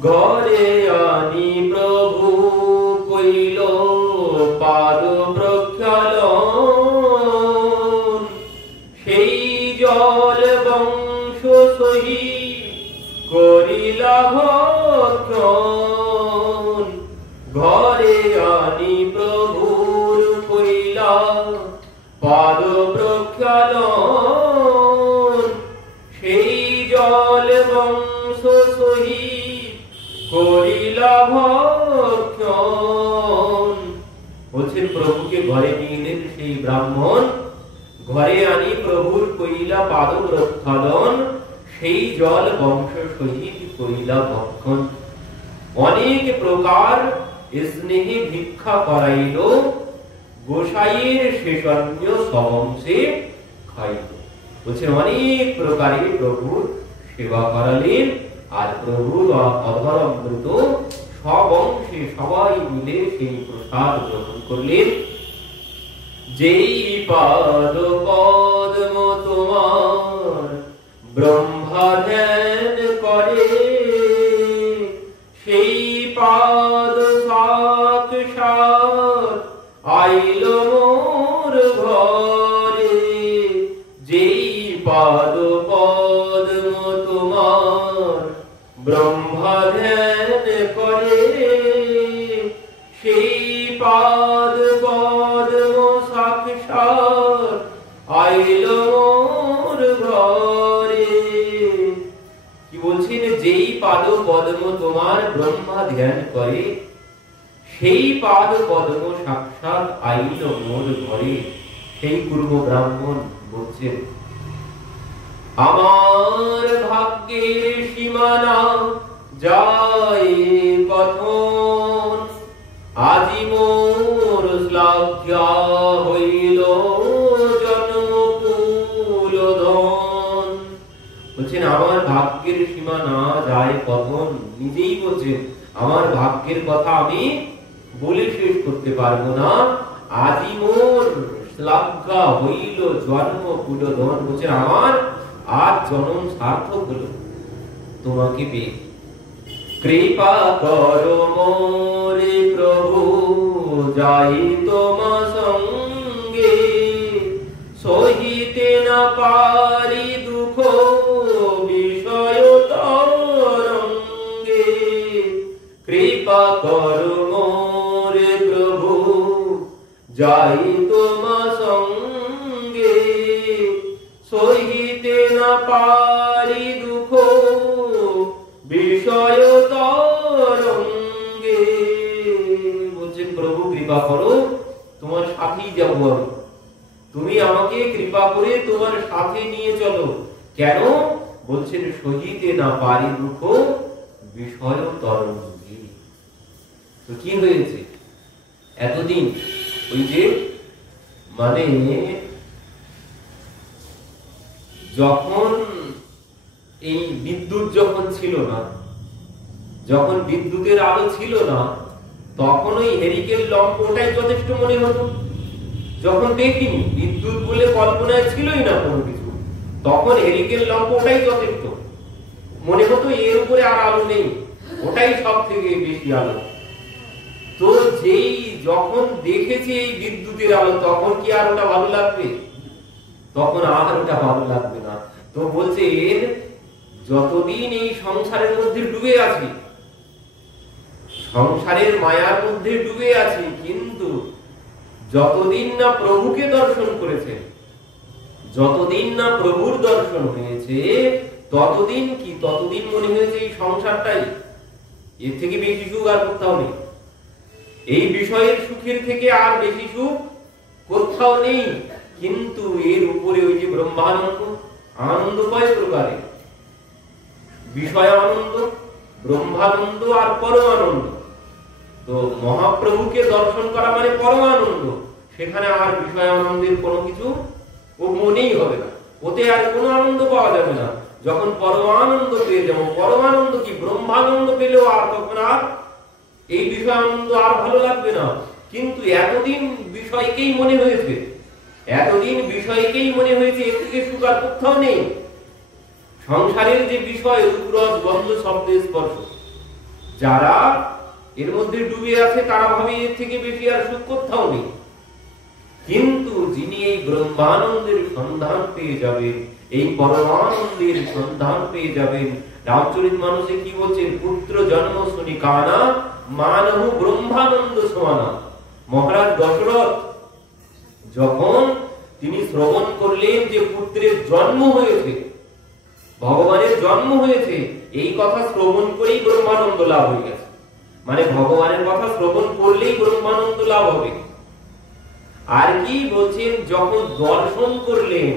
ঘরে আনি প্রভু কইল পাদ প্রক্ষালন, সেই জল বংশ সহি করিলা ভক্ষণ। ঘরে আনি প্রভুর কইলা পাদ প্রক্ষালন, সেই জল বংশ সহি করিলা ভক্ষণ। বলছেন প্রভুকে ঘরে নিয়ে এলেন সেই ব্রাহ্মণ, ঘরে আনি প্রভুর কইলা পাদ প্রক্ষালন, সেই জল বংশ সহিত করিলা ভক্ষণ। অনেক প্রকার স্নেহে ভিক্ষা করাইল, গোসাইয়ের শেষন্য সবংশে খাইল। বলছেন অনেক প্রকারে প্রভুর সেবা করালেন, আর প্রভুর অধরামৃত সব অংশে সবাই মিলে সেই প্রসাদ গ্রহণ করলেন। যেই পাদ পদ্ম তোমার ব্রহ্মা ধ্যান করে, সেই পাদ সাক্ষাৎ আইল মোর ঘরে। যেই পাদ পদ্ম তোমার ব্রহ্মা ধ্যান করে, সেই পাদ পদ্ম সাক্ষাৎ আইল মোর ঘরে। কি বলছেন? যেই পাদ পদ্ম তোমার ব্রহ্মা ধ্যান করে, সেই পাদ পদ্ম সাক্ষাৎ আইল মোর ঘরে। সেই পূর্ব ব্রাহ্মণ বলছেন, আমার ভাগ্যের সীমানা যায় কথন, আজি মোর শ্লাঘ্যা হইল জন্মকুল ধন। বলছেন আমার ভাগ্যের সীমা না যায় কথন, নিজেই বলছেন আমার ভাগ্যের কথা আমি বলে শেষ করতে পারবো না। আজি মোর শ্লাঘ্যা হইল জন্মকুল ধন। বলছেন আমার আজ জন্ম সার্থক হলো তোমাকে পেয়ে। কৃপা করো মোরে প্রভু যাই তোমা সঙ্গে, সহিতে না পারি দুঃখ বিষয় তরঙ্গে। কৃপা করো মোরে প্রভু যাই তোমা সঙ্গে, সহিতে না পারি দুঃখ বিষয় তরঙ্গে। বলছেন প্রভু কৃপা করো, তোমার সাথেই যাবো আমি, তুমি আমাকে কৃপা করে তোমার সাথে নিয়ে চলো। কেন? বলছেন সহিতে না পারি দুঃখ বিষয় তরঙ্গে। তো কি হয়েছে এতদিন? ওই যে মানে যখন এই বিদ্যুৎ যখন ছিল না, যখন বিদ্যুতের আলো ছিল না, তখন ওই হেরিকেন লম্প ওটাই যথেষ্ট মনে হতো। যখন দেখিনি, বিদ্যুৎ বলে কল্পনায় ছিলই না কোনো কিছু, তখন হেরিকেন লম্প ওটাই যথেষ্ট মনে হতো। এর উপরে আর আলো নেই, ওটাই সব থেকে বেশি আলো। তো যেই যখন দেখেছে এই বিদ্যুতের আলো, তখন কি আর ওটা ভালো লাগবে? তখন আর ওটা ভালো লাগবে না। তো বলছে যতদিন এই সংসারের মধ্যে ডুবে আছি, সংসারের মায়ার মধ্যে ডুবে আছি, কিন্তু যতদিন না প্রভুকে দর্শন করেছে, যতদিন না প্রভুর দর্শন হয়েছে, ততদিন কি ততদিন মনে হয়েছে এই সংসারটাই, এর থেকে বেশি সুখ আর কোথাও নেই। এই বিষয়ের সুখের থেকে আর বেশি সুখ কোথাও নেই। কিন্তু এর উপরে ওই যে ব্রহ্মানন্দ, আনন্দ কয় প্রকারে, বিষয় আনন্দ, ব্রহ্মানন্দ আর পরমানন্দ। তো মহাপ্রভুকে দর্শন করা মানে পরমানন্দ, সেখানে আর বিষয় আনন্দের কোনো কিছু ও মনেই হবে না, ওতে আর কোনো আনন্দ পাওয়া যাবে না। যখন পরমানন্দ পেয়ে যাবো, পরমানন্দ কি ব্রহ্মানন্দ পেলেও আর তখন আর এই বিষয় আনন্দ আর ভালো লাগবে না। কিন্তু এতদিন বিষয়কেই মনে হয়েছে, এতদিন বিষয়কেই মনে হয়েছে, এর থেকে সুখ আর কোথাও নেই। সংসারের যে বিষয় রূপ রস গন্ধ শব্দ স্পর্শ, যারা এর মধ্যে ডুবে আছে তারা ভাবে এর থেকে বেশি আর সুখ কোথাও নেই। কিন্তু যিনি এই ব্রহ্মানন্দের সন্ধান পেয়ে যাবেন, এই পরমানন্দের সন্ধান পেয়ে যাবেন, রামচরিতমানসে কি বলছেন, পুত্র জন্ম শুনি কানা মানহু ব্রহ্মানন্দ সমানা। মহারাজ দশরথ যখন তিনি শ্রবণ করলেন যে পুত্রের জন্ম হয়েছে, ভগবানের জন্ম হয়েছে, এই কথা শ্রবণ করেই ব্রহ্মানন্দ লাভ হয়ে গেছে। মানে ভগবানের কথা শ্রবণ করলেই ব্রহ্মানন্দ লাভ হবে। আর কি বলছেন, যখন দর্শন করলেন,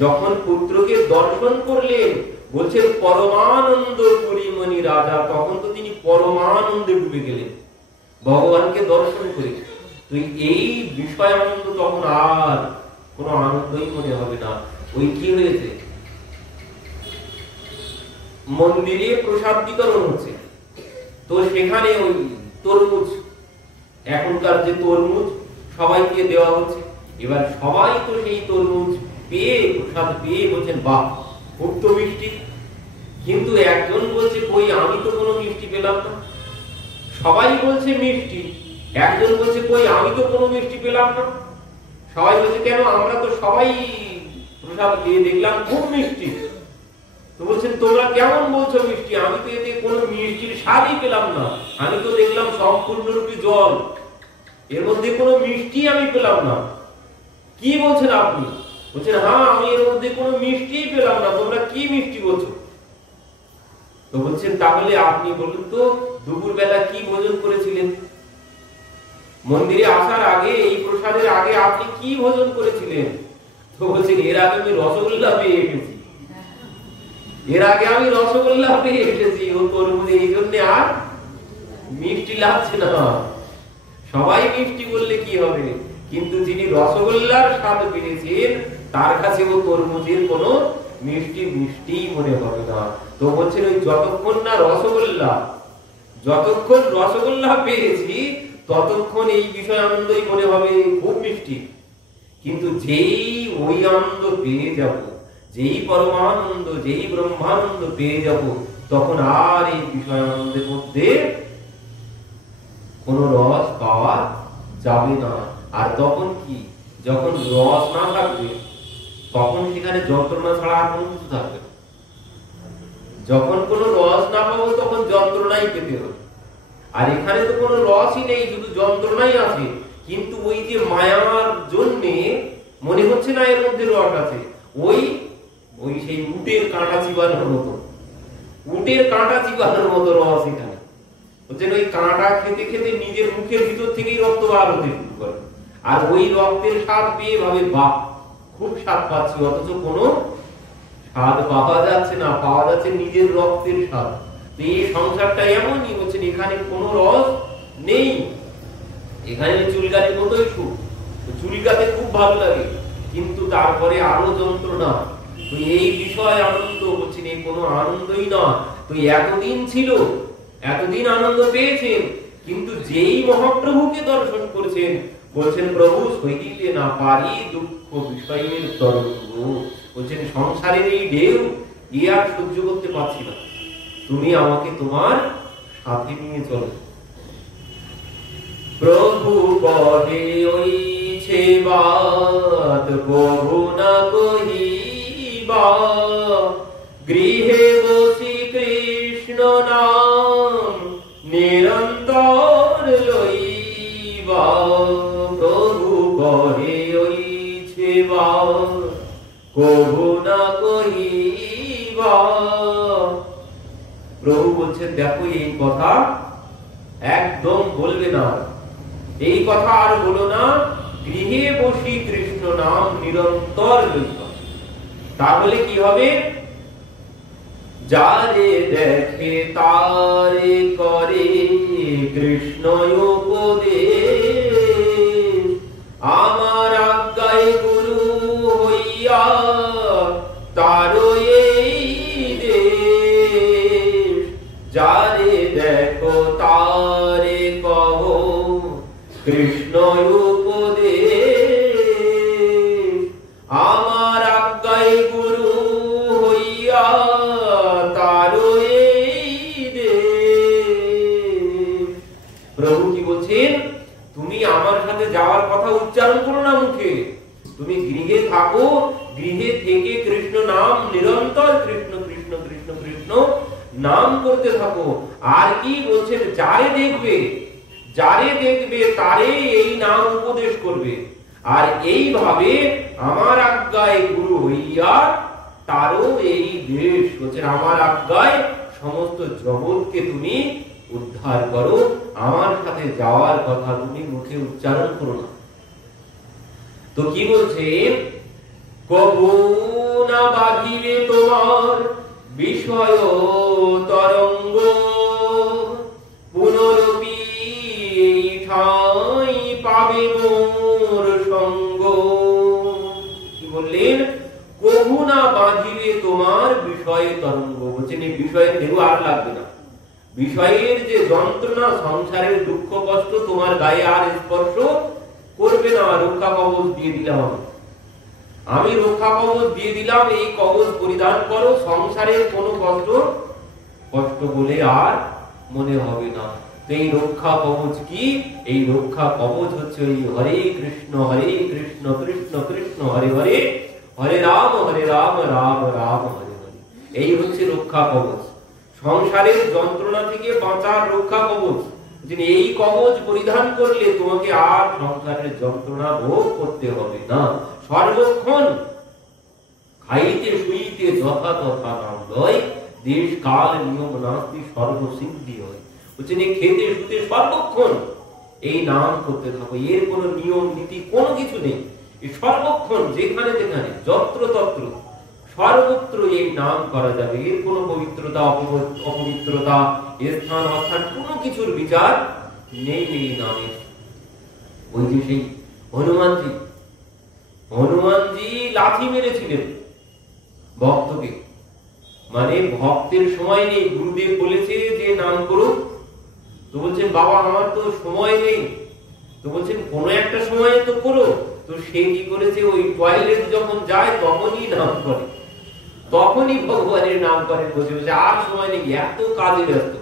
যখন পুত্রকে দর্শন করলেন, বলছেন পরমানন্দ পরিমণি রাজা, তখন তো তিনি পরমানন্দে ডুবে গেলেন ভগবানকে দর্শন করে। তো এই বিষয় আনন্দ তখন আর কোন আনন্দই মনে হবে না। ওই কি হয়েছে, মন্দিরে প্রসাদ বিতরণ হচ্ছে, তো সেখানে ওই তরমুজ, এখনকার যে তরমুজ সবাইকে দেওয়া হচ্ছে, এবার সবাই তো সেই তরমুজ পেয়ে, প্রসাদ পেয়ে বলছেন বাহ খুব তো মিষ্টি। কিন্তু একজন বলছে কই আমি তো কোনো মিষ্টি পেলাম না। সবাই বলছে মিষ্টি, একজন বলছে কই আমি তো কোনো মিষ্টি পেলাম না। সবাই বলছে কেন, আমরা তো সবাই প্রসাদ দিয়ে দেখলাম খুব মিষ্টি। তো বলছেন তোমরা কেমন বলছো মিষ্টি, আমি তো এতে কোনো মিষ্টির স্বাদই পেলাম না, আমি তো দেখলাম সম্পূর্ণরূপে জল, এর মধ্যে কোনো মিষ্টি আমি পেলাম না। কি বলছেন আপনি? বলছেন হ্যাঁ আমি এর মধ্যে কোনো মিষ্টিই পেলাম না, তোমরা কি মিষ্টি বলছো? তো বলছেন তাহলে আপনি বলুন তো দুপুর বেলা কি ভোজন করেছিলেন? মন্দিরে আসার আগে, এই প্রসাদের আগে আপনি কি ভোজন করেছিলেন? তো বলছেন এর আগে আমি রসগোল্লা পেয়ে এসেছি, এর আগে আমি রসগোল্লা পেয়ে এসেছি, ও তরমুজ, এই জন্য আর মিষ্টি লাগছে না। সবাই মিষ্টি বললে কি হবে, কিন্তু যিনি রসগোল্লার স্বাদ পেয়েছেন তার কাছে ও তরমুজের কোনো মিষ্টি মিষ্টিই মনে হবে না। তো বলছেন ওই যতক্ষণ না রসগোল্লা, যতক্ষণ রসগোল্লা পেয়েছি ততক্ষণ এই বিষয় আনন্দই মনে হবে খুব মিষ্টি। কিন্তু যেই ওই আনন্দ পেয়ে যাব, যেই পরমানন্দ, যেই ব্রহ্মানন্দ পেয়ে যাব, তখন আর এই বিষয় আনন্দের মধ্যে কোন রস পাওয়া যাবে না। আর তখন কি, যখন রস না থাকবে তখন সেখানে যন্ত্রণা ছাড়া আর কোনো কিছু থাকবে না। যখন কোনো রস না পাবো তখন যন্ত্রণাই পেতে হবে। আর এখানে তো কোনো রসই নেই, শুধু যন্ত্রণাই আছে। কিন্তু ওই যে মায়ার জন্যে মনে হচ্ছে না এর মধ্যে রস আছে, ওই ওই সেই উটের কাঁটা চিবানোর মতো, উটের কাঁটা চিবানোর মতো রস এখানে। বলছেন ওই কাঁটা খেতে খেতে নিজের মুখের ভিতর থেকেই রক্ত বার হতে শুরু করে, আর ওই রক্তের স্বাদ পেয়ে ভাবে বাহ খুব স্বাদ পাচ্ছি, অথচ কোনো স্বাদ পাওয়া যাচ্ছে না, পাওয়া যাচ্ছে নিজের রক্তের স্বাদ। তো এই সংসারটা এমনই, বলছেন এখানে কোনো রস নেই, এখানে চুলকানির মতোই সুখ, চুলকাতে খুব ভালো লাগে, কিন্তু তারপরে আরো যন্ত্রণা। তো এই বিষয় আনন্দ, বলছেন এই কোনো আনন্দই না। তো এতদিন ছিল, এতদিন আনন্দ পেয়েছেন, কিন্তু যেই মহাপ্রভুকে দর্শন করেছেন, বলছেন প্রভু সইতে না পারি দুঃখ বিষয়ের তরঙ্গ, বলছেন সংসারের এই ঢেউ ই আর সহ্য করতে পারছি না, তুমি আমাকে তোমার সাথে নিয়ে চলো। প্রভু বলে ওইছে বাত বহু না কহিবা, গৃহে বসি কৃষ্ণ নাম নিরন্তর লইবা। প্রভু বলে ওইছে বাত বহু না কহিবা। প্রভু বলছেন দেখো এই কথা একদম বলবে না, এই কথা আর বলো না, গৃহে বসি কৃষ্ণ নাম নিরন্তর লইবা। তাহলে কি হবে, যারে দেখে তারে করে কৃষ্ণ উপদেশ, আমার আজ্ঞায় গুরু হইয়া তারো এই দেশ। যারে দেখো তারে কহ কৃষ্ণ উপদেশ, আমার আজ্ঞায় গুরু হইয়া তারো এই দেশ। সাথে যাওয়ার কথা উচ্চারণ করো না মুখে, তুমি গৃহে থাকো, গৃহে থেকে কৃষ্ণ নাম নিরন্তর কৃষ্ণ কৃষ্ণ কৃষ্ণ কৃষ্ণ নাম করতে থাকো। আর কি বলছেন, যারে দেখবে তারে এই নাম উপদেশ করবে। আর এইভাবে আমার আজ্ঞায় গুরু হইয়া তারও এই দেশ, বলছেন আমার আজ্ঞায় সমস্ত জগৎকে তুমি উদ্ধার করো, আমার সাথে যাওয়ার কথা তুমি মুখে উচ্চারণ করো না। তো কি বলছেন, কবু না বাঁধিবে তোমার বিষয় তরঙ্গ, পুনরপি ঠাই পাবে মোর সঙ্গ। কি বললেন, কবু না বাঁধিবে তোমার বিষয় তরঙ্গ, বলছেন এই বিষয়ের ঢেউ আর লাগবে না। বিষয়ের যে যন্ত্রণা, সংসারের দুঃখ কষ্ট তোমার গায়ে আর স্পর্শ করবে না। রক্ষা কবচ দিয়ে দিলাম আমি রক্ষা কবচ দিয়ে দিলাম, এই কবচ পরিধান করো, সংসারের কোনো কষ্ট বলে আর মনে হবে না। তো এই রক্ষা কবচ কি, এই রক্ষা কবচ হচ্ছে ওই হরে কৃষ্ণ কৃষ্ণ কৃষ্ণ হরে হরে, হরে রাম রাম রাম হরে হরে। এই হচ্ছে রক্ষা কবচ, সংসারের যন্ত্রণা থেকে বাঁচার রক্ষা কবচ। এই কবচ পরিধান করলে তোমাকে আর সংসারের যন্ত্রণা ভোগ করতে হবে না। সর্বক্ষণ খাইতে শুইতে যথা তথা নাম লয়, দেশ কাল নিয়ম নাস্তি সর্বসিদ্ধি হয়। বলছেন এই খেতে শুতে সর্বক্ষণ এই নাম করতে থাকো, এর কোনো নিয়ম নীতি কোনো কিছু নেই। এই সর্বক্ষণ যেখানে যেখানে যত্র তত্র সর্বত্র এই নাম করা যাবে, এর কোনো পবিত্রতা অপবিত্রতা স্থান অস্থান কোনো কিছুর বিচার নেই এই নামে। ওই যে সেই হনুমানজি লাথি মেরেছিলেন ভক্তকে, মানে ভক্তের সময় নেই, গুরুদেব বলেছে যে নাম করুক, তো বলছেন বাবা আমার তো সময় নেই, তো বলছেন কোন একটা সময়ে তো করো। তো সে কি করেছে, ওই টয়লেট যখন যায় তখনই নাম করে, তখনই ভগবানের নাম করে বসে বসে, আর সময় নেই, এত কাজে ব্যস্ত,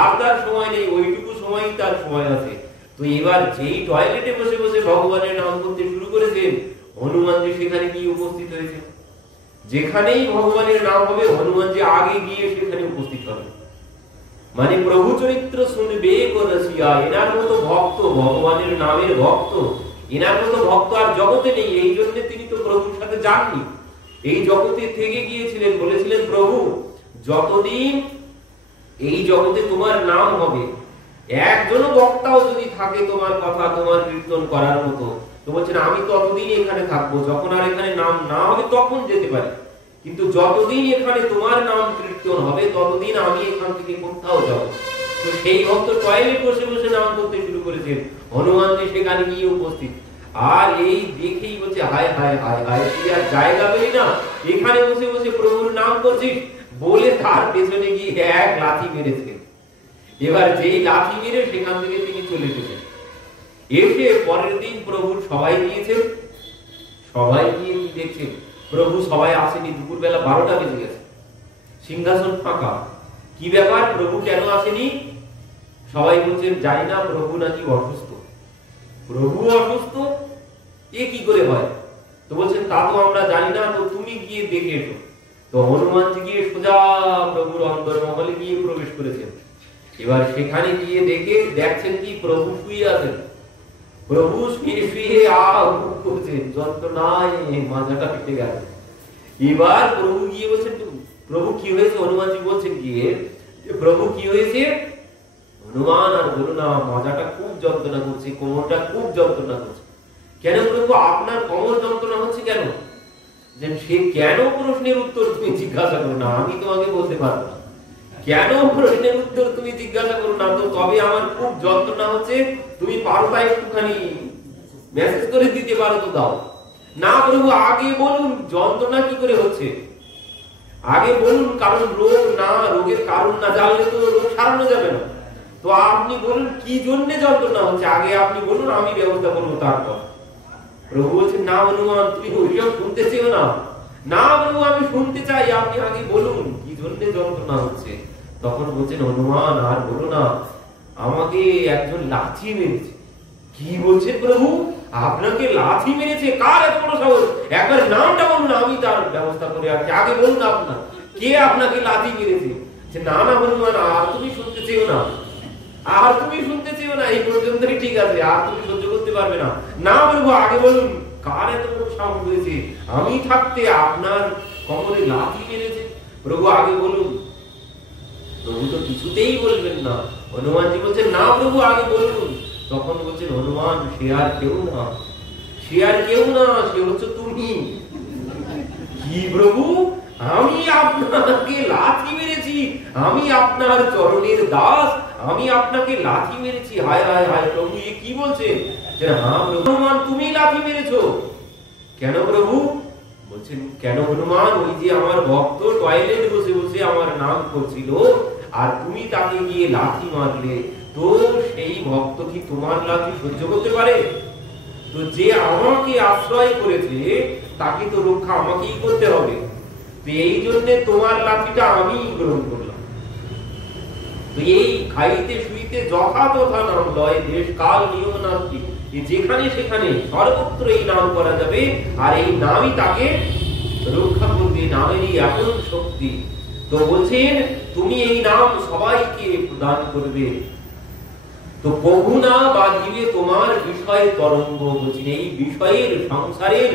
আর তার সময় নেই, ওইটুকু সময়ই তার সময় আছে। তো এবার যেই টয়লেটে বসে বসে ভগবানের নাম করতে শুরু করেছেন, হনুমানজি সেখানে গিয়ে উপস্থিত হয়েছে। যেখানেই ভগবানের নাম হবে হনুমানজি আগে গিয়ে সেখানে উপস্থিত হবে। মানে প্রভু চরিত্র শুনবে রসিয়া, এনার মতো ভক্ত, ভগবানের নামের ভক্ত, এনার মতো ভক্ত আর জগতে নেই। এই জন্য তিনি তো প্রভুর সাথে যাননি, এই জগতে থেকে গিয়েছিলেন। বলেছিলেন প্রভু যতদিন এই জগতে তোমার নাম হবে, একজনও বক্তাও যদি থাকে তোমার কথা তোমার কীর্তন করার মতো, তো বলছেন আমি ততদিন এখানে থাকবো, যখন আর এখানে নাম না হবে তখন যেতে পারি, কিন্তু যতদিন এখানে তোমার নাম কীর্তন হবে ততদিন আমি এখান থেকে কোথাও যাব। তো সেই ভক্ত টয়লেট বসে বসে নাম করতে শুরু করেছেন, হনুমানজি সেখানে গিয়ে উপস্থিত। আর এই দেখেই বলছে হায় হায় হায় হায়, তুই আর জায়গা পেলি না, এখানে বসে বসে প্রভুর নাম করছিস, বলে তার পেছনে গিয়ে এক লাথি মেরেছে। এবার যেই লাথি মেরে সেখান থেকে তিনি চলে এসেছেন। এসে পরের দিন প্রভুর সবাই গিয়েছেন, সবাই গিয়ে কি দেখছেন, প্রভু সবাই আসেনি, দুপুরবেলা 12টা বেজে গেছে, সিংহাসন ফাঁকা। কি ব্যাপার, প্রভু কেন আসেনি? সবাই বলছেন জানি না, প্রভু নাকি অসুস্থ। প্রভু অসুস্থ, এ কি করে হয়? তো বলছেন তা তো আমরা জানি না, তো তুমি গিয়ে দেখে এসো। তো হনুমানজি গিয়ে সোজা প্রভুর অন্তর্মহলে গিয়ে প্রবেশ করেছেন। এবার সেখানে গিয়ে দেখছেন কি, প্রভু শুয়ে আছেন। প্রভু শুয়ে শুয়ে করছেন, যন্ত্রণায় মাথাটা ফেটে গেল। এবার প্রভু গিয়ে বলছেন প্রভু কি হয়েছে? হনুমানজি বলছেন গিয়ে প্রভু কি হয়েছে? হনুমান আর বলো না, মাথাটা খুব যন্ত্রণা করছে, কোমরটা খুব যন্ত্রণা করছে। কেন প্রভু আপনার কোমর যন্ত্রণা হচ্ছে কেন? সে কেন প্রশ্নের উত্তর তুমি জিজ্ঞাসা করো না, আমি তোমাকে বলতে পারবো না। কেন প্রশ্নের উত্তর তুমি জিজ্ঞাসা করো না, তো তবে আমার খুব যন্ত্রণা হচ্ছে, তুমি পারো তা একটুখানি মেসেজ করে দিতে পারো তো দাও না। প্রভু আগে বলুন যন্ত্রণা কি করে হচ্ছে, আগে বলুন, কারণ রোগ না, রোগের কারণ না জানলে তো রোগ সারানো যাবে না। তো আপনি বলুন কি জন্য যন্ত্রণা হচ্ছে, আগে আপনি বলুন, আমি ব্যবস্থা করবো তারপর। প্রভু বলছেন না হনুমান, তুমি ওইসব শুনতে চেও না। না প্রভু আমি শুনতে চাই, আপনি আগে বলুন কি জন্য যন্ত্রণা হচ্ছে। তখন বলছেন হনুমান আর বলো না, আমাকে একজন লাথি মেরেছে। কি বলছেন প্রভু? আপনাকে লাথি মেরেছে? কার এত বড় সাহস? একবার নামটা বলুন, আমি তার ব্যবস্থা করে আসছি। আগে বলুন আপনার কে আপনাকে লাথি মেরেছে। যে না না হনুমান, আর তুমি শুনতে চেও না, আর তুমি শুনতে চেও না, এই পর্যন্তই ঠিক আছে, আর তুমি সহ্য করতে পারবে না। না প্রভু, আগে বলুন কার এত বড় সাহস হয়েছে আমি থাকতে আপনার কোমরে লাথি মেরেছে? প্রভু আগে বলুন। প্রভু তো কিছুতেই বলবেন না। হনুমানজি বলছেন না প্রভু আগে বলুন। তখন বলছেন হনুমান, সে আর কেউ না, সে আর কেউ না, সে হচ্ছে তুমি। কি প্রভু? আমি আপনাকে লাথি মেরেছি? আমি আপনার চরণের দাস, আমি আপনাকে লাথি মেরেছি? হায় হায় হায় প্রভু, এ কি বলছেন? যে হ্যাঁ প্রভু। হনুমান, তুমি লাথি মেরেছো? কেন প্রভু? বলছেন কেন হনুমান, ওই যে আমার ভক্ত টয়লেট বসে বসে আমার নাম করছিল, আর তুমি তাকে গিয়ে লাথি মারলে, তো সেই ভক্ত কি তোমার লাথি সহ্য করতে পারে? তো যে আমাকে আশ্রয় করেছে তাকে তো রক্ষা আমাকেই করতে হবে। তো এই জন্য তোমার লাঠিটা আমি গ্রহণ করলাম। তো এই খাইতে শুইতে যথা তথা নাম লয়, দেশ কাল নিয়ম নাস্তি, যেখানে সেখানে সর্বত্র এই নাম করা যাবে, আর এই নামই তাকে রক্ষা করবে, নামেরই এমন শক্তি। তো বলছেন তুমি এই নাম সবাইকে প্রদান করবে। তো কবু না বাঁধিবে তোমার বিষয় তরঙ্গ। বলছেন এই বিষয়ের সংসারের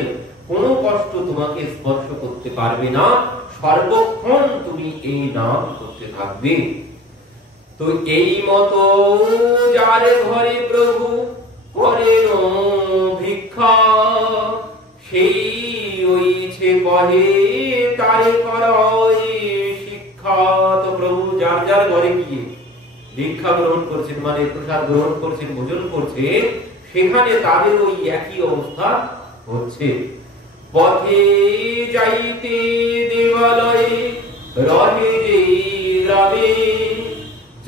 কোনো কষ্ট তোমাকে স্পর্শ করতে পারবে না, সর্বক্ষণ তুমি এই নাম করতে থাকবে। তো এই মতো যার ঘরে প্রভু করেন ভিক্ষা, সেই ওইছে কহে তারে করয় শিক্ষা। তো প্রভু যার যার ঘরে গিয়ে ভিক্ষা গ্রহণ করছেন, মানে প্রসাদ গ্রহণ করছেন, ভোজন করছেন, সেখানে তাদের ওই একই অবস্থা হচ্ছে। পথে যাইতে দেবালয়ে রহে যে গ্রামে,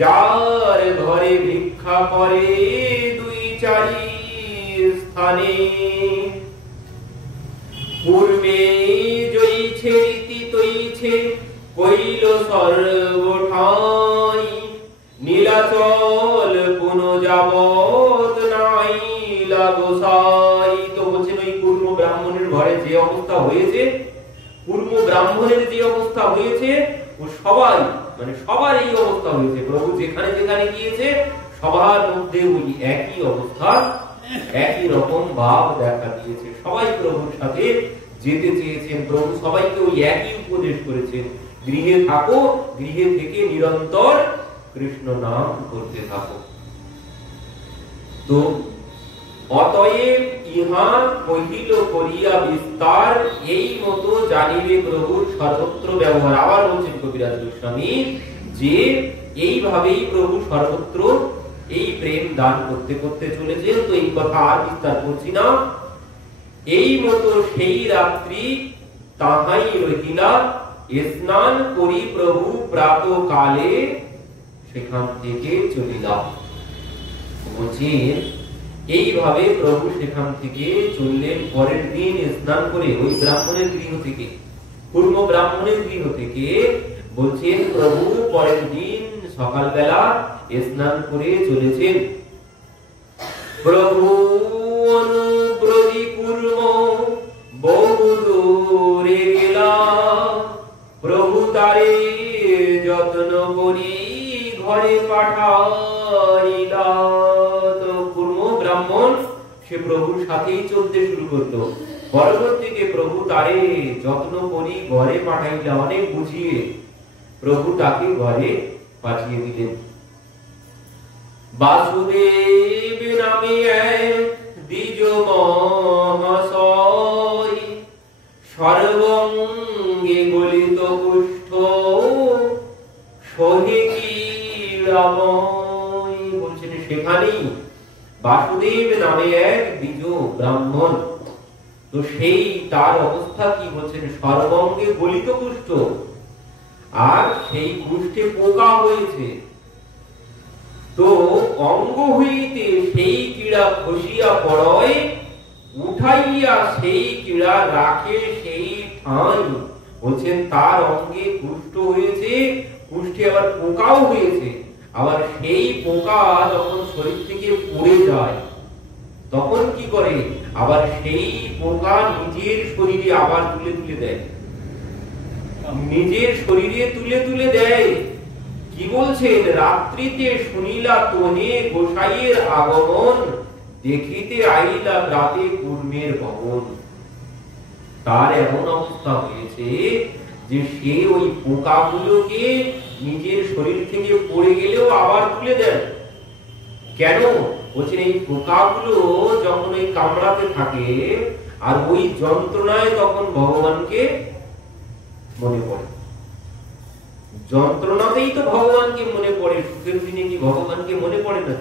যার ঘরে ভিক্ষা করে দুই চারি স্থানে। পূর্বে জইছে রীতি তৈছে কইল সর্বঠাই, নীলাচল কোন যাবত নাই লাগোসাই। তো বলছেন ওই কুর্ম ব্রাহ্মণের ঘরে যে অবস্থা হয়েছে, কুর্ম ব্রাহ্মণের যে অবস্থা হয়েছে, ও সবাই মানে সবার এই অবস্থা হয়েছে। প্রভু যেখানে যেখানে গিয়েছে সবার মধ্যে ওই একই অবস্থা, একই রকম ভাব দেখা দিয়েছে। সবাই প্রভুর সাথে যেতে চেয়েছেন। প্রভু সবাইকে ওই একই উপদেশ করেছেন, গৃহে থাকো, গৃহে থেকে নিরন্তর কৃষ্ণ নাম করতে থাকো। তো অতএব ইহা কহিল করিয়া বিস্তার, এই মতো জানিবে প্রভুর সর্বত্র ব্যবহার। আবার বলছেন কবিরাজ গোস্বামী যে এইভাবেই প্রভু সর্বত্র এই প্রেম দান করতে করতে চলেছেন। তো এই কথা আর বিস্তার করছি না। এই মতো সেই রাত্রি তাহাই রহিলা, স্নান করি প্রভু প্রাত কালে সেখান থেকে চলিলা। বলছেন এইভাবে প্রভু সেখান থেকে চললেন। পরের দিন স্নান করে ওই ব্রাহ্মণের গৃহ থেকে, পূর্ব ব্রাহ্মণের গৃহ থেকে বলছেন প্রভু পরের দিন সকালবেলা স্নান করে চলেছেন। প্রভু অনুব্রজি কুর্ম বহু দূরে গেলা, প্রভু তারে যত্ন করি ঘরে পাঠাইলা। তো কুর্ম ব্রাহ্মণ সে প্রভুর সাথেই চলতে শুরু করলো। পরবর্তীতে প্রভু তারে যত্ন করি ঘরে পাঠাইলা, অনেক বুঝিয়ে প্রভু তাকে ঘরে পাঠিয়ে দিলেন। বাসুদেব নামে এক দ্বিজ মহাশয়, সর্বঙ্গে গলিত কুষ্ঠ সহে কিরাময়। বলছেন সেখানেই বাসুদেব নামে এক দ্বিজ ব্রাহ্মণ। তো সেই তার অবস্থা কি? বলছেন সর্বঙ্গে গলিত কুষ্ঠ, আর সেই কুষ্ঠে পোকা হয়েছে। তো অঙ্গ হইতে সেই কীড়া খসিয়া পড়য়, উঠাইয়া সেই কীড়া রাখে সেই ঠাঁই। বলছেন তার অঙ্গে কুষ্ঠ হয়েছে, কুষ্ঠে আবার পোকাও হয়েছে। আবার সেই পোকা যখন শরীর থেকে পড়ে যায়, তখন কি করে, আবার সেই পোকা নিজের শরীরে আবার তুলে তুলে দেয়, নিজের শরীরে তুলে তুলে দেয়। কি বলছেন, রাত্রিতে শুনিলা তোহে গোসাইয়ের আগমন, দেখিতে আইলা রাতে কুর্মের ভবন। তার এমন অবস্থা হয়েছে যে সে ওই পোকাগুলোকে নিজের শরীর থেকে পড়ে গেলেও আবার তুলে দেন। কেন বলছেন, এই পোকাগুলো যখন ওই কামড়াতে থাকে আর ওই যন্ত্রণায় তখন ভগবানকে মনে পড়ে, যন্ত্রণাতেই তো ভগবানকে মনে পড়ে, সুখের দিনে কি ভগবানকে মনে পড়ে না?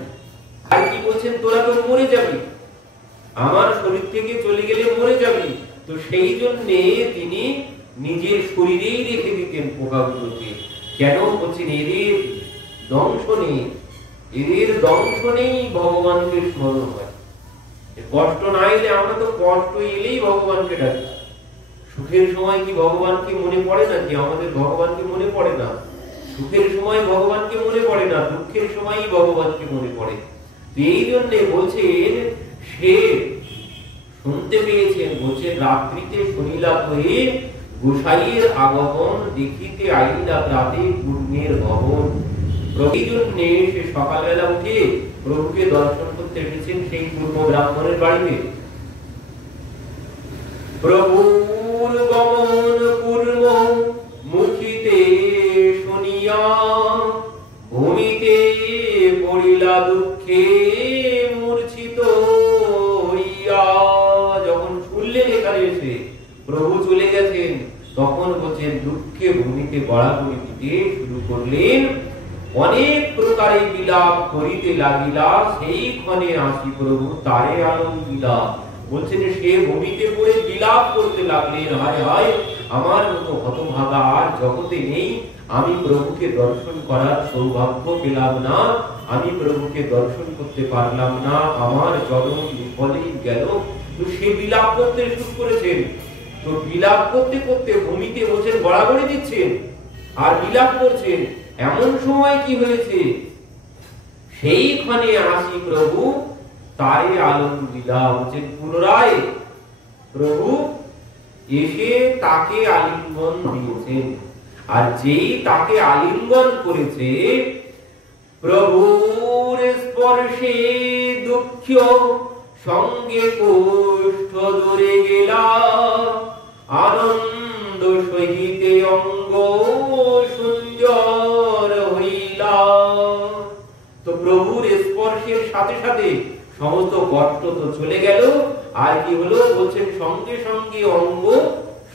আর কি বলছেন, তোরা তো মরে যাবি, আমার শরীর থেকে চলে গেলে মরে যাবি। তো সেই জন্য তিনি নিজের শরীরেই রেখে দিতেন পোকাগুলোকে। কেন বলছেন, এদের দংশনেই ভগবানকে স্মরণ হয়। কষ্ট না এলে, আমরা তো কষ্ট এলেই ভগবানকে ডাকি। সুখের সময় কি ভগবানকে মনে পড়ে না? কি আমাদের ভগবানকে মনে পড়ে না? সুখের সময় ভগবানকে মনে পড়ে না, দুঃখের সময়ই ভগবানকে মনে পড়ে। এই জন্য বলছেন, সে শুনতে পেয়েছেন, বলছেন রাত্রিতে শুনিলা তোহে গোসাইয়ের আগমন, দেখিতে আইলা রাতে কুর্মের ভবন। এই জন্য সে সকালবেলা উঠে প্রভুকে দর্শন করতে এসেছেন সেই কুর্ম ব্রাহ্মণের বাড়িতে। প্রভুর গমন কুর্ম মুখিতে শুনিয়া, ভূমিতে পড়িলা দুঃখে মূর্ছিত হইয়া। যখন শুনলেন এখানে এসে প্রভু চলে গেছেন, তখন বলছেন দুঃখে ভূমিতে গড়াগড়ি দিতে শুরু করলেন। অনেক প্রকারে বিলাপ করিতে লাগিলা, সেই ক্ষণে আসি প্রভু তারে আলঙ্গিলা। বলছেন সে ভূমিতে পড়ে বিলাপ করতে লাগলেন, হায় হায় আমার মতো হতভাগা আর জগতে নেই, আমি প্রভুকে দর্শন করার সৌভাগ্য পেলাম না, আমি প্রভুকে দর্শন করতে পারলাম না, আমার জন্ম বিফলেই গেল। তো সে বিলাপ করতে শুরু করেছেন। তো বিলাপ করতে করতে ভূমিতে বসেন, গড়াগড়ি দিচ্ছেন আর বিলাপ করছেন। এমন সময় কি হয়েছে, সেই ক্ষণে আসি প্রভু তারে আলঙ্গিলা। হচ্ছেন পুনরায় প্রভু এসে তাকে আলিঙ্গন দিয়েছেন। আর যেই তাকে আলিঙ্গন করেছে, প্রভুর স্পর্শে দুঃখ সঙ্গে কষ্ট দূরে গেলা, আনন্দ সহিতে অঙ্গ সুন্দর হইলা। তো প্রভুর স্পর্শের সাথে সাথে সমস্ত কষ্ট তো চলে গেল, আর কি হলো বলছেন, সঙ্গে সঙ্গে অঙ্গ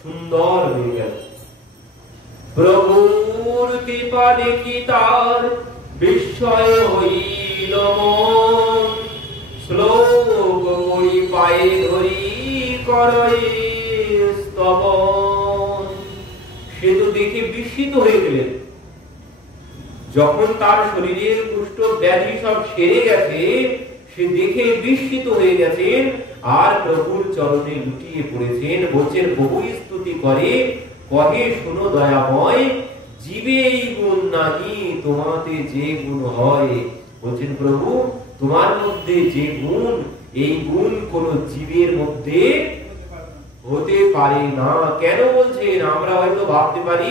সুন্দর হয়ে গেল। প্রভুর কৃপা দেখি তার বিস্ময় হইল মন, শ্লোক করি পায়ে ধরি করে স্তবন। সে তো দেখে বিস্মিত হয়ে গেলেন। যখন তার শরীরের কুষ্ঠ ব্যাধি সব সেরে গেছে, সে দেখে বিস্মিত হয়ে গেছেন আর প্রভুর চরণে লুটিয়ে পড়েছেন। বলছেন বহু স্তুতি করে, কহে শুনো দয়াময়, জীবে এই গুণ নাহি তোমাতে যে গুণ হয়। বলছেন প্রভু তোমার মধ্যে যে গুণ, এই গুণ কোন জীবের মধ্যে হতে পারে না। কেন বলছেন? আমরা হয়তো ভাবতে পারি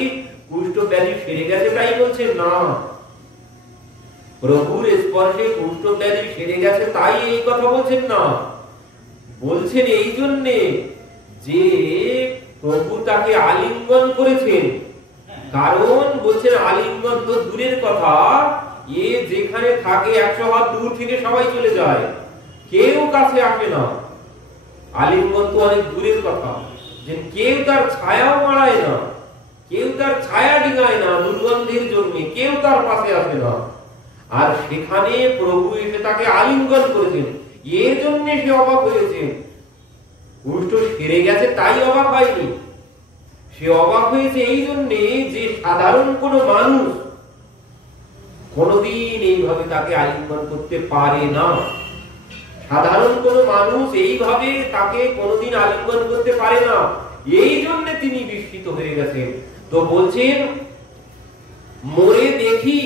কুষ্ঠ ব্যাধি সেরে গেছে তাই বলছেন, না, প্রভুর স্পর্শে কুষ্ঠ ব্যাধি সেরে গেছে তাই এই কথা বলছেন না। বলছেন এই জন্যে যে প্রভু তাকে আলিঙ্গন করেছেন। কারণ বলছেন আলিঙ্গন তো দূরের কথা, এ যেখানে থাকে 100 হাত দূর থেকে সবাই চলে যায়, কেউ কাছে আসে না। আলিঙ্গন তো অনেক দূরের কথা, যে কেউ তার ছায়াও মাড়ায় না, কেউ তার ছায়া ডিঙায় না, দুর্গন্ধের জন্য কেউ তার পাশে আসে না। আর সেখানে প্রভু এসে তাকে আলিঙ্গন করেছেন, এর জন্য সে অবাক হয়েছে। কুষ্ঠ সেরে গেছে তাই অবাক হয়নি, সে অবাক হয়েছে এই জন্যে যে সাধারণ কোন মানুষ কোনদিন এইভাবে তাকে আলিঙ্গন করতে পারে না। সাধারণ কোন মানুষ এইভাবে তাকে কোনদিন আলিঙ্গন করতে পারে না, এই জন্য তিনি বিস্মিত হয়ে গেছেন। তো বলছেন মোরে দেখি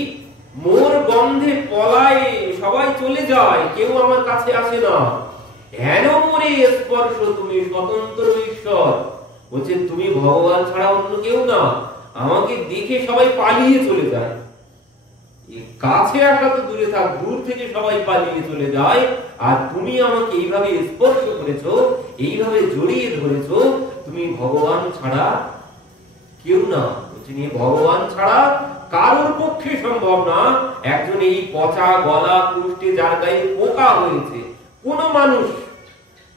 মোর গন্ধে পলায় সবাই চলে যায়, কেউ আমার কাছে আসে না। হেন মোরে স্পর্শ তুমি স্বতন্ত্র ঈশ্বর। বলছেন তুমি ভগবান ছাড়া অন্য কেউ না, আমাকে দেখে সবাই পালিয়ে চলে যায়। কাছে আসা তো দূরে থাক, দূর থেকে সবাই পালিয়ে চলে যায়, আর তুমি আমাকে এইভাবে স্পর্শ করেছো, এইভাবে জড়িয়ে ধরেছো, তুমি ভগবান ছাড়া কেউ না। বলছেন এই ভগবান ছাড়া কারোর পক্ষে সম্ভব না। একজন এই পচা গলা কুষ্ঠে যার গায়ে পোকা হয়েছে, কোন মানুষ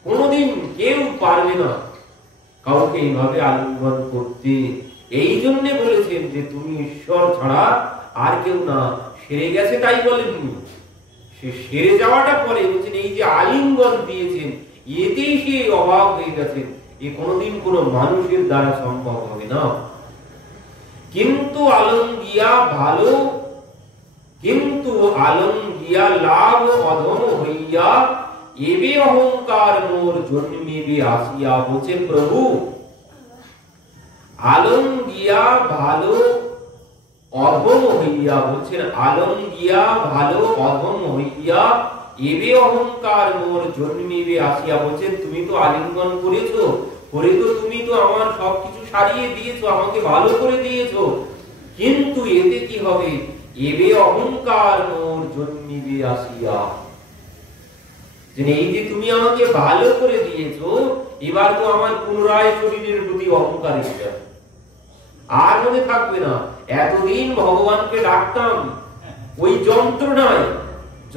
কোনদিন কেউ পারবে না কাউকে এইভাবে আলিঙ্গন করতে। এই জন্য বলেছেন যে তুমি ঈশ্বর ছাড়া আর কেউ না। সেরে গেছে তাই বলেননি, সে সেরে যাওয়াটা পরে বলছেন এই যে আলিঙ্গন দিয়েছেন, এতেই সে অভাব হয়ে গেছে। এ কোনদিন কোনো মানুষের দ্বারা সম্ভব হবে না। কিন্তু আলঙ্গিয়া ভালো, কিন্তু আলঙ্গিয়া লাভ অধম হইয়া এবে অহংকার মোর জন্মিবে আসিয়া। বলছেন প্রভু আলঙ্গিয়া ভালো অধম হইয়া, বলছেন আলঙ্গিয়া ভালো অধম হইয়া এবে অহংকার মোর জন্মিবে আসিয়া। বলছেন তুমি তো আলিঙ্গন করেছো, করে তো তুমি তো আমার সবকিছু সারিয়ে দিয়েছো, আমাকে ভালো করে দিয়েছো, কিন্তু এতে কি হবে? এবে অহংকার মোর জন্মিবে আসিয়া। এই যে তুমি আমাকে ভালো করে দিয়েছো, এবার তো আমার পুনরায় শরীরের প্রতি অহংকার এসে যাবে, আর মনে থাকবে না এতদিন ভগবানকে ডাকতাম, ওই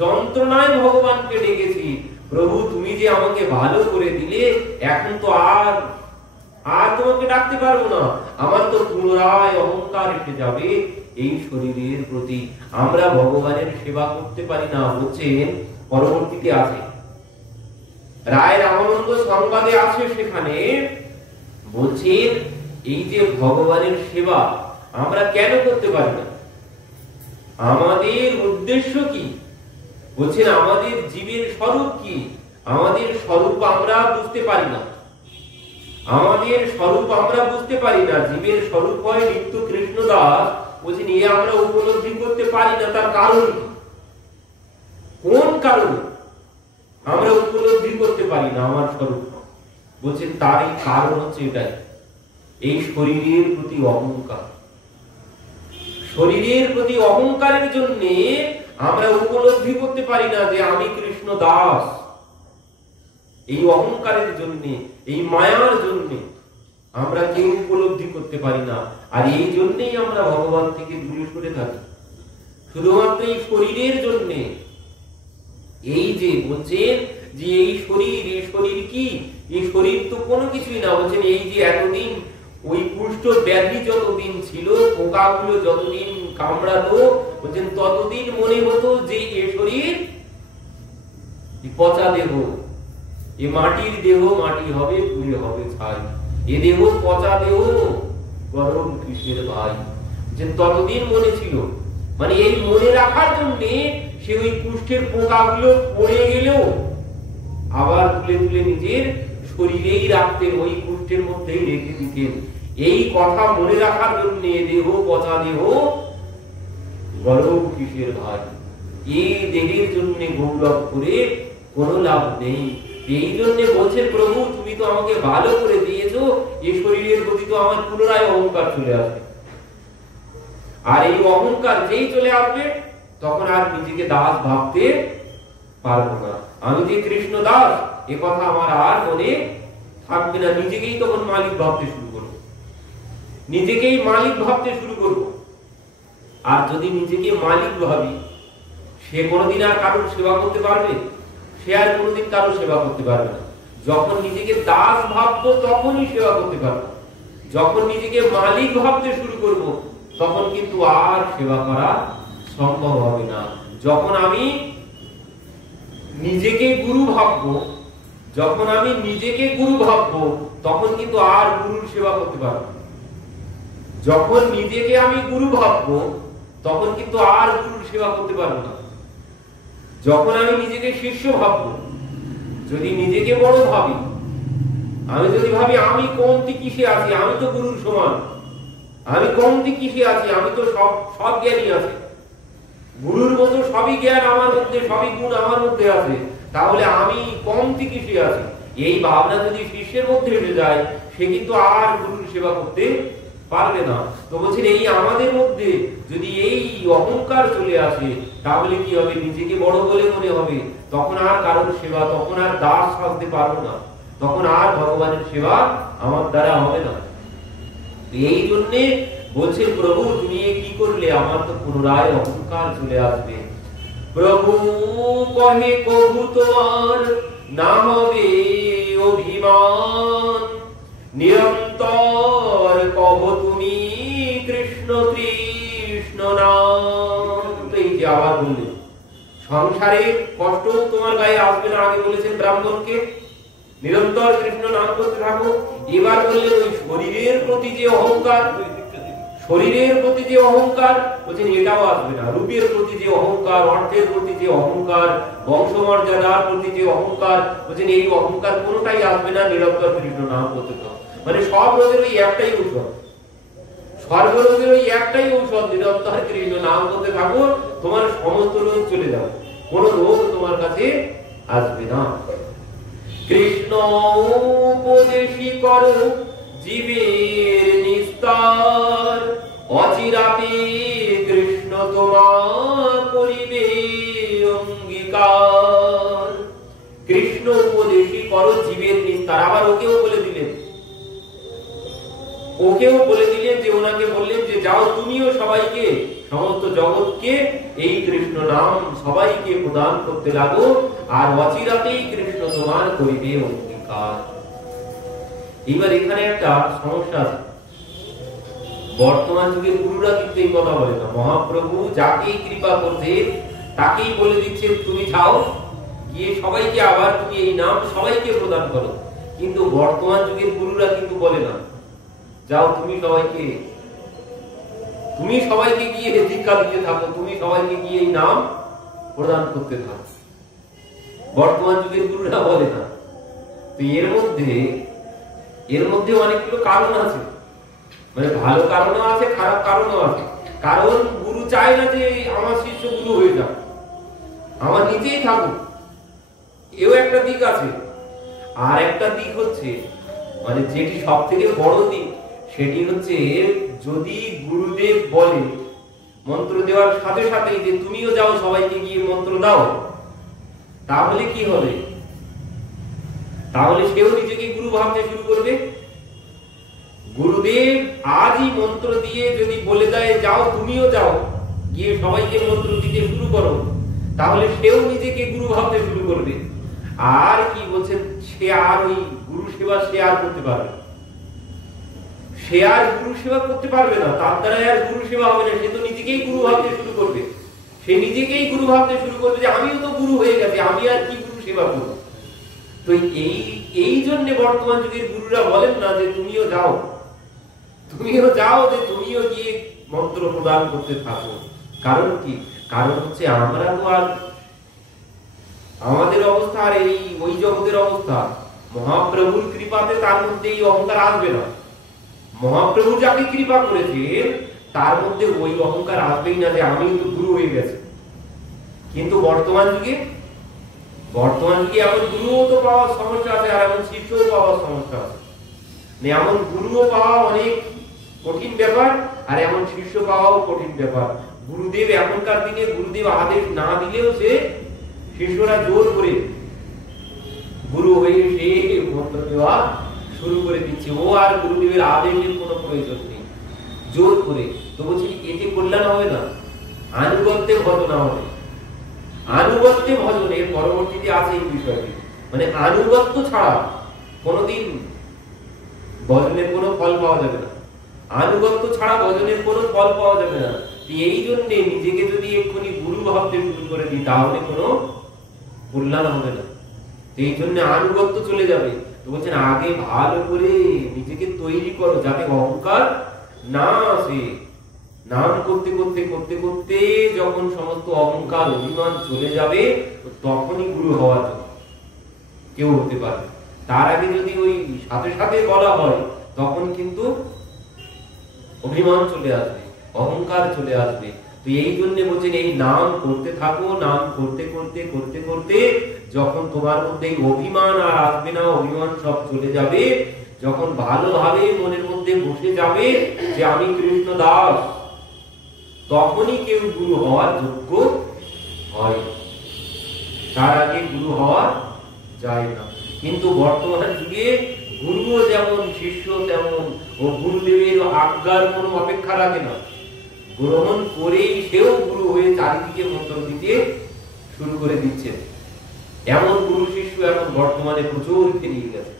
যন্ত্রণায় ভগবানকে ডেকেছি। প্রভু তুমি যে আমাকে ভালো করে দিলে, এখন তো আর তোমাকে ডাকতে পারবো না, আমার তো পুনরায় অহংকার এসে যাবে এই শরীরের প্রতি। আমরা ভগবানের সেবা করতে পারি না। বলছেন পরবর্তীতে আছে রায় রামানন্দ সংবাদে আছে, সেখানে বলছেন এই যে ভগবানের সেবা আমরা কেন করতে পারি না, আমাদের উদ্দেশ্য কি? বলছেন আমাদের জীবের স্বরূপ কি? আমাদের স্বরূপ আমরা বুঝতে পারি না, আমাদের স্বরূপ আমরা বুঝতে পারি না। জীবের স্বরূপ হয় নিত্য কৃষ্ণ দাস। বলছেন এ আমরা উপলব্ধি করতে পারি না। তার কারণ কোন কারণ আমরা উপলব্ধি করতে পারি না আমার স্বরূপ? বলছেন তার এই কারণ হচ্ছে এটাই, এই শরীরের প্রতি অহংকার। শরীরের প্রতি অহংকারের জন্য আমরা উপলব্ধি করতে পারি না যে আমি কৃষ্ণ দাস। এই অহংকারের জন্য, এই মায়ার জন্য আমরা কেউ উপলব্ধি করতে পারি না। আর এই জন্যই আমরা ভগবান থেকে দূরে সরে থাকি, শুধুমাত্র এই শরীরের জন্য। এই যে বলছেন যে এই শরীর কি? এই শরীর তো কোনো কিছুই না। বলছেন এই যে এতদিন ওই কুষ্ঠ ব্যাধি যতদিন ছিল, পোকাগুলো যতদিন কামড়াতো, বলছেন ততদিন মনে হতো যে এ শরীর পচা দেহ, এ মাটির দেহ, মাটি হবে, পুড়ে হবে ছাই। এ দেহ পচা দেহ, গরম কিসের ভাই? যে ততদিন মনে ছিল, মানে এই মনে রাখার জন্য সে ওই কুষ্ঠের পোকাগুলো পড়ে গেলেও আবার তুলে তুলে নিজের শরীরেই রাখতেন, ওই কুষ্ঠের মধ্যেই রেখে দিতেন। এই কথা মনে রাখার জন্য দেহ পচা দেহ, গরম কিসের ভাই? এই দেহের জন্য গৌরব করে কোনো লাভ নেই। এই জন্য বলছেন প্রভু তুমি তো আমাকে ভালো করে দিয়েছো, এই শরীরের প্রতি তো আমার পুনরায় অহংকার চলে আসবে। আর এই অহংকার যেই চলে আসবে, তখন আর নিজেকে দাস ভাবতে পারবো না। আমি যে কৃষ্ণ দাস এ কথা আমার আর মনে থাকবে না। নিজেকেই তখন মালিক ভাবতে শুরু করবো, নিজেকেই মালিক ভাবতে শুরু করবো। আর যদি নিজেকে মালিক ভাবি, সে কোনোদিন আর কারোর সেবা করতে পারবে? সে আর কোনোদিন কারোর সেবা করতে পারবে না। যখন নিজেকে দাস ভাববো তখনই সেবা করতে পারবো। যখন নিজেকে মালিক ভাবতে শুরু করব, তখন কিন্তু আর সেবা করা সম্ভব হবে না। যখন আমি নিজেকে গুরু ভাববো, তখন কিন্তু আর গুরুর সেবা করতে পারবো। যখন নিজেকে আমি গুরু ভাববো, তখন কিন্তু আর গুরুর সেবা করতে পারবো না। যখন আমি নিজেকে শিষ্য ভাববো, যদি নিজেকে বড় ভাবি, আমি যদি ভাবি আমি কমতি কিসে আছি, আমি তো গুরুর সমান, আমি কমতি কিসে আছি, আমি তো সব জ্ঞানী আছে, গুরুর মতো সবই জ্ঞান আমার মধ্যে, সবই গুণ আমার মধ্যে আছে, তাহলে আমি কমতি কিসে আছি, এই ভাবনা যদি শিষ্যের মধ্যে এসে যায়, সে কিন্তু আর গুরুর সেবা করতে পারবে না। তো বলছেন এই আমাদের মধ্যে যদি এই অহংকার চলে আসে, তাহলে কি হবে, নিজেকে বড় বলে মনে হবে, তখন আর কারোর সেবা, তখন আর দাস সাজতে পারবো না, তখন আর ভগবানের সেবা আমার দ্বারা হবে না। এই জন্য বলছে প্রভু তুমি কি করলে, আমার তো পুনরায় অহংকার চলে আসবে। প্রভু কহে কবু তোমার না হবে অভিমান, নিরন্তর কহ তুমি কৃষ্ণ কৃষ্ণ নাম। এই যে আবার বললেন সংসারের কষ্ট তোমার গায়ে আসবে না, আগে বলেছেন ব্রাহ্মণকে নিরন্তর কৃষ্ণ নাম করতে থাকো। এবার বললেন ওই শরীরের প্রতি যে অহংকার, শরীরের প্রতি যে অহংকার বলছেন এটাও আসবে না। রূপের প্রতি যে অহংকার, অর্থের প্রতি যে অহংকার, বংশমর্যাদার প্রতি যে অহংকার বলছেন এই অহংকার কোনোটাই আসবে না, নিরন্তর কৃষ্ণ নাম করতে থাকো। মানে সব রোগের ওই একটাই ঔষধ, সর্বরোগের ওই একটাই ঔষধ, নিরন্তর কৃষ্ণ নাম করতে থাকো, তোমার সমস্ত রোগ চলে যাবে, কোন রোগ তোমার কাছে আসবে না। কৃষ্ণ উপদেশী করো জীবের নিস্তার, অচিরাতে কৃষ্ণ তোমার করিবে অঙ্গীকার। কৃষ্ণ উপদেশী করো জীবের নিস্তার। আবার ওকেও বলে দিলেন, ওকেও বলে দিলেন যে ওনাকে বললেন যে যাও তুমিও সবাইকে, সমস্ত জগৎকে এই কৃষ্ণ নাম সবাইকে প্রদান করতে লাগো, আর অচিরাতেই কৃষ্ণ তোমার করিবে অঙ্গীকার। এবার এখানে একটা সমস্যা আছে, বর্তমান যুগের গুরুরা কিন্তু এই কথা বলে না। মহাপ্রভু যাকেই কৃপা করতে তাকেই বলে দিচ্ছে তুমি যাও গিয়ে সবাইকে আবার তুমি এই নাম সবাইকে প্রদান করো, কিন্তু বর্তমান যুগের গুরুরা কিন্তু বলে না যাও তুমি সবাইকে গিয়ে দীক্ষা দিতে থাকো, তুমি সবাইকে গিয়ে এই নাম প্রদান করতে থাকো। বর্তমান যুগের গুরুরা বলে না। তো এর মধ্যে অনেকগুলো কারণ আছে, মানে ভালো কারণও আছে, খারাপ কারণও আছে। কারণ গুরু চায় না যে আমার শিষ্য গুরু হয়ে যাক, আমার নিচেই থাকুক, এও একটা দিক আছে। আর একটা দিক হচ্ছে, মানে যেটি সব থেকে বড় দিক, সেটি হচ্ছে যদি গুরুদেব বলে মন্ত্র দেওয়ার সাথে সাথে যে তুমিও যাও সবাইকে গিয়ে মন্ত্র দাও, তাহলে কি হবে, তাহলে সেও নিজেকে গুরু ভাবতে শুরু করবে। গুরুদেব আজই মন্ত্র দিয়ে যদি বলে দেয় যাও তুমিও যাও গিয়ে সবাইকে মন্ত্র দিতে শুরু করো, তাহলে সেও নিজেকে গুরু ভাবতে শুরু করবে। আর কি বলছে, সে আর ওই গুরু সেবা সে আর করতে পারবে, সে আর গুরু সেবা করতে পারবে না, তার দ্বারা আর গুরু সেবা হবে না। সে তো নিজেকেই গুরু ভাবতে শুরু করবে, সে নিজেকেই গুরু ভাবতে শুরু করবে যে আমিও তো গুরু হয়ে গেছি, আমি আর কি গুরু সেবা করবো। তো এই জন্য বর্তমান যুগের গুরুরা বলেন না যে তুমিও যাও যে তুমিও গিয়ে মন্ত্র প্রদান করতে থাকো। কারণ কি, কারণ হচ্ছে আমরা তো আর আমাদের অবস্থা আর এই ওই জগতের অবস্থা, মহাপ্রভুর কৃপাতে তার মধ্যে এই অহংকার আসবে না। মহাপ্রভু যাকে কৃপা করেছেন তার মধ্যে ওই অহংকার আসবেই না যে আমি তো গুরু হয়ে গেছি। কিন্তু বর্তমান যুগে এমন গুরুও তো পাওয়ার সমস্যা আছে, আর এমন শিষ্যও পাওয়ার সমস্যা আছে। এমন গুরুও পাওয়া অনেক কঠিন ব্যাপার, আর এমন শিষ্য পাওয়াও কঠিন ব্যাপার। গুরুদেব এখনকার দিনে গুরুদেব আদেশ না দিলেও সে শিষ্যরা জোর করে গুরু হয়ে সে মন্ত্র দেওয়া শুরু করে দিচ্ছে। ও আর গুরুদেবের আদেশের কোনো প্রয়োজন নেই, জোর করে। তো বলছি এতে কল্যাণ হবে না, আনুগত্যে ঘটনা হবে। আনুগত্যে ভজনের পরবর্তীতে আছে এই বিষয়টি, মানে আনুগত্য ছাড়া কোনোদিন ভজনের কোনো ফল পাওয়া যাবে না, আনুগত্য ছাড়া ভজনের কোনো ফল পাওয়া যাবে না। এই জন্য নিজেকে যদি এক্ষুনি গুরু ভাবতে শুরু করে দিই তাহলে কোনো কল্যাণ হবে না। এই জন্য আনুগত্য চলে যাবে। তো বলছেন আগে ভালো করে নিজেকে তৈরি করো যাতে অহংকার না আসে। নাম করতে করতে করতে করতে যখন সমস্ত অহংকার অভিমান চলে যাবে তখনই গুরু হওয়ার কেউ হতে পারে। তার আগে যদি ওই সাথে সাথে বলা হয় তখন কিন্তু অভিমান চলে আসবে, অহংকার চলে আসবে, তো এই জন্য বলছেন এই নাম করতে থাকো, নাম করতে করতে করতে করতে যখন তোমার মধ্যে অভিমান আর আসবে না, অভিমান সব চলে যাবে, যখন ভালোভাবে মনের মধ্যে বসে যাবে যে আমি কৃষ্ণ দাস, তখনই কেউ গুরু হওয়ার যোগ্য হয়। তার আগে গুরু হওয়া যায় না। কিন্তু বর্তমান যুগে গুরুও যেমন শিষ্য তেমন, ও গুরুদেবের আজ্ঞার কোনো অপেক্ষা রাখে না, গ্রহণ করেই সেও গুরু হয়ে চারিদিকে মন্ত্র দিতে শুরু করে দিচ্ছে। এমন গুরু শিষ্য এখন বর্তমানে প্রচুর বেরিয়ে গেছে।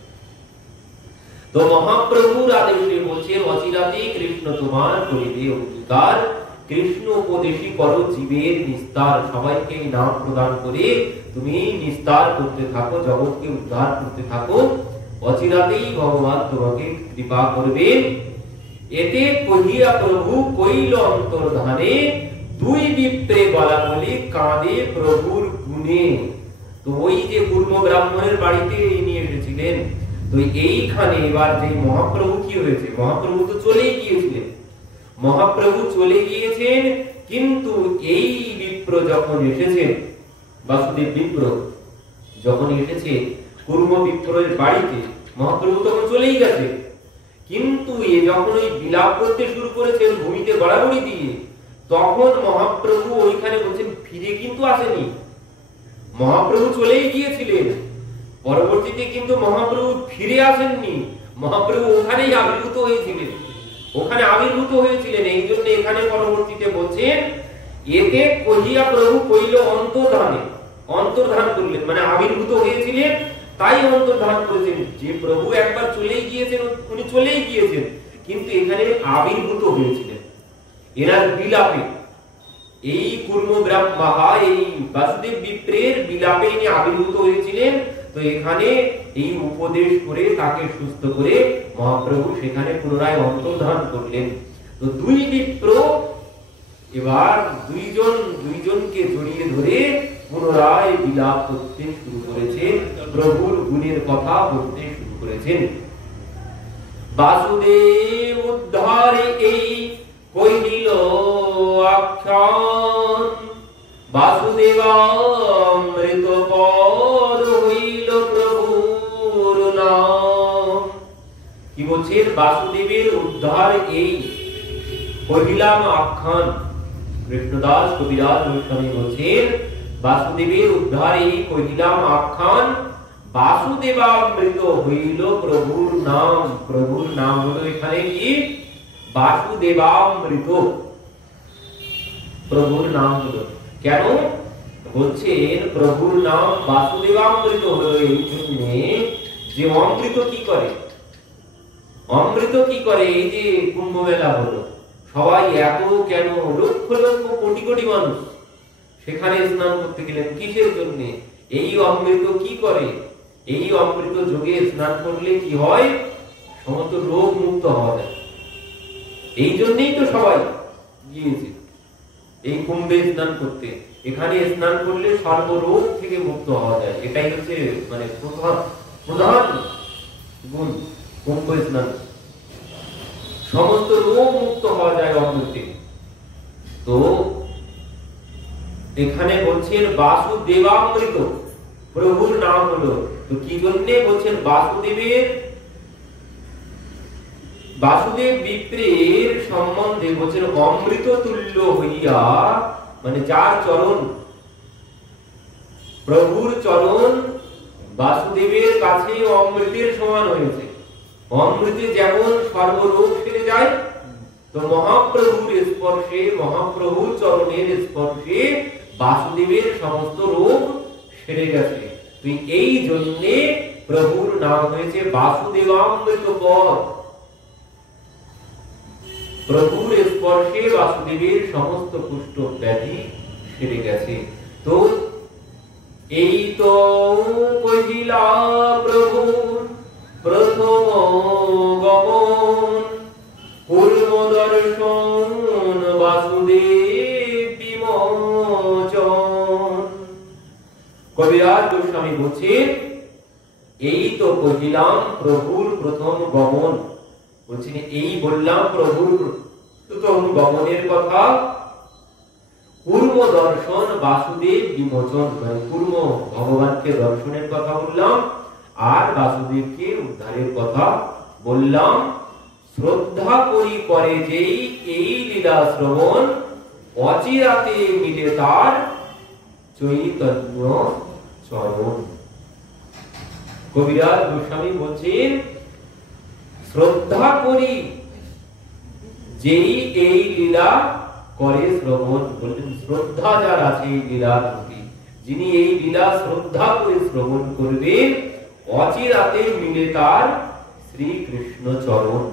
তো মহাপ্রভুর আদেশে বলছে অচিরাতেই কৃষ্ণ তোমার করিবে অঙ্গীকার, কৃষ্ণ উপদেশী করো জীবের নিস্তার। সবাইকে নাম প্রদান করে তুমি নিস্তার করতে থাকো, জগৎকে উদ্ধার করতে থাকো, অচিরাতেই ভগবান তোমাকে কৃপা করবেন। এতে কহিয়া প্রভু কইল অন্তর্ধানে, দুই বিপ্রে বলা বলি কাঁদে প্রভুর গুণে। তো ওই যে পূর্ব ব্রাহ্মণের বাড়িতে নিয়ে এসেছিলেন, তো এইখানে এবার যে মহাপ্রভু কি হয়েছে, মহাপ্রভু তো চলেই গিয়েছিলেন, মহাপ্রভু চলে গিয়েছেন, কিন্তু এই বিপ্র যখন এসেছেন, বাসুদেব বিপ্র যখন এসেছে কুর্ম বিপ্রের বাড়িতে, মহাপ্রভু তখন চলেই গেছে, কিন্তু এ যখন ওই বিলাপ করতে শুরু করেছেন ভূমিতে গড়াগড়ি দিয়ে, তখন মহাপ্রভু ওইখানে বলছেন ফিরে কিন্তু আসেনি, মহাপ্রভু চলেই গিয়েছিলেন, পরবর্তীতে কিন্তু মহাপ্রভু ফিরে আসেননি, মহাপ্রভু ওখানেই আবির্ভূত হয়েছিলেন, ওখানে আবির্ভূত হয়েছিলেন। এই জন্য এখানে পরবর্তীতে বলছেন এতে কহিয়া প্রভু কইল অন্তর্ধানে, অন্তর্ধান করলেন মানে আবির্ভূত হয়েছিলেন তাই অন্তর্ধান করেছেন। যে প্রভু একবার চলেই গিয়েছেন উনি চলেই গিয়েছেন, কিন্তু এখানে আবির্ভূত হয়েছিলেন এনার বিলাপে, এই কুর্ম ব্রাহ্মা এই বাসুদেব বিপ্রের বিলাপে ইনি আবির্ভূত হয়েছিলেন। তো এখানে এই উপদেশ করে তাকে সুস্থ করে মহাপ্রভু সেখানে পুনরায় অন্তর্ধান করলেন। তো দুই বিপ্র এবার দুইজনকে জড়িয়ে ধরে পুনরায় বিলাপ করতে শুরু করেছেন, প্রভুর গুণের কথা বলতে শুরু করেছেন। বাসুদেব উদ্ধারে এই কইল আখ্যান, বাসুদেবামৃত পদ হইল প্রভুর নাম। কি বলছেন, বাসুদেবের উদ্ধার এই কহিলাম আখ্যান। কৃষ্ণদাস কবিরাজ গোস্বামী বলছেন বাসুদেবের উদ্ধার এই কহিলাম আখ্যান, বাসুদেবামৃত হইল প্রভুর নাম। প্রভুর নাম হলো এখানে কি বাসুদেবামৃত, প্রভুর নাম হলো। কেন বলছেন প্রভুর নাম বাসুদেবামৃত হলো? এই জন্য যে অমৃত কি করে, অমৃত কি করে, এই যে কুম্ভ মেলা হলো, সবাই এত কেন লক্ষ লক্ষ কোটি কোটি মানুষ সেখানে স্নান করতে গেলেন কিসের জন্য? এই অমৃত কি করে, এই অমৃত যোগে স্নান করলে কি হয়, সমস্ত রোগ মুক্ত হওয়া যায়। এই জন্যই তো সবাই গিয়েছে এই কুম্ভে স্নান করতে, এখানে স্নান করলে সর্বরোগ থেকে মুক্ত হওয়া যায়। এটাই হচ্ছে মানে প্রধান গুণ কুম্ভ স্নান, সমস্ত রোগ মুক্ত হওয়া যায় অমৃতে। তো এখানে বলছেন বাসুদেবামৃত, প্রভুর নাম হলো। তো কি জন্যে বলছেন বাসুদেবের, বাসুদেব বিপ্রের সম্বন্ধে বলছেন অমৃত তুল্য হইয়া, মানে যার চরণ, প্রভুর চরণ বাসুদেবের কাছে অমৃতের সমান হয়েছে। অমৃতে যেমন সর্বরোগ সেরে যায়, তো মহাপ্রভুর স্পর্শে, মহাপ্রভুর চরণের স্পর্শে বাসুদেবের সমস্ত রোগ সেরে গেছে। তুই এই জন্যে প্রভুর নাম হয়েছে বাসুদেবামৃত পদ। প্রভুর স্পর্শে বাসুদেবের সমস্ত কুষ্ঠ ব্যাধি সেরে গেছে। তো এই তো কহিলা প্রভুর প্রথম গমন, পূর্ণ দর্শন বাসুদেব বিমোচন। কবিরাজ গোস্বামী বলছেন এই তো কহিলাম প্রভুর প্রথম গমন, বলছেন এই বললাম প্রভুর প্রথম গমনের কথা। কুর্ম দর্শন বাসুদেব বিমোচন, কুর্ম ভগবানকে দর্শনের কথা বললাম আর বাসুদেবকে উদ্ধারের কথা বললাম। শ্রদ্ধা করি করে যেই এই লীলা শ্রবণ, অচিরাতে মিলে তার চৈতন্য চরণ। কবিরাজ গোস্বামী বলছেন শ্রদ্ধা করি যেই এই লীলা করে শ্রবণ, বললেন শ্রদ্ধা যার আছে এই লীলার প্রতি, যিনি এই লীলা শ্রদ্ধা করে শ্রবণ করবেন, অচিরাতে মিলে তার শ্রীকৃষ্ণ চরণ।